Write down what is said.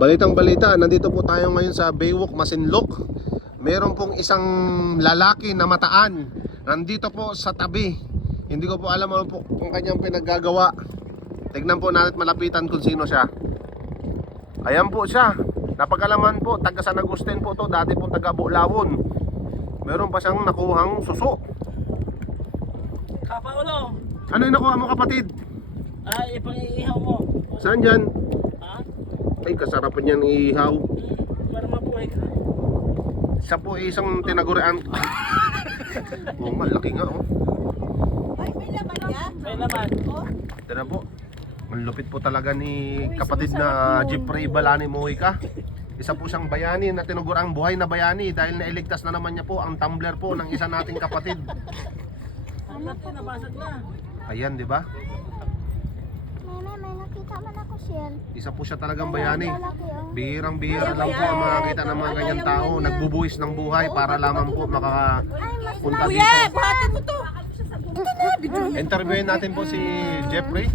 Balitang balita, nandito po tayo ngayon sa Baywalk, Masinloc. Meron pong isang lalaki na mataan. Nandito po sa tabi. Hindi ko po alam ano po kung kanyang pinaggagawa. Tignan po natin, malapitan kung sino siya. Ayan po siya. Napag-alaman po, taga San Agustin po to. Dati po taga Bulawon. Meron pa siyang nakuhang suso. Kapaulo! Ano yung nakuha mo, kapatid? Ay, ipang-iihaw mo. Saan dyan? Ha? Ay, kasarapan niyan ihaw. Para mabuhay ka. Siya po isang tinagurian. Oh, malaki nga oh. Ay, may laman yan. May laman. Oh, Tira po. Ang lupit po talaga ni kapatid na Jeffrey Balani Mojica. Isa po siyang bayani na tinugurang buhay na bayani dahil nailigtas na naman niya po ang tumbler po ng isa nating kapatid. Ang lati, nabasag na. Ayan, di ba? May nakita man ako siya. Isa po siya talagang bayani. Lalaki oh. Bihirang-bihira lang po ang makakita ng mga ganyang tao. Nagbubuhis ng buhay para lamang po makakapunta dito. bati mo to. Interviewin natin po si Jeffrey.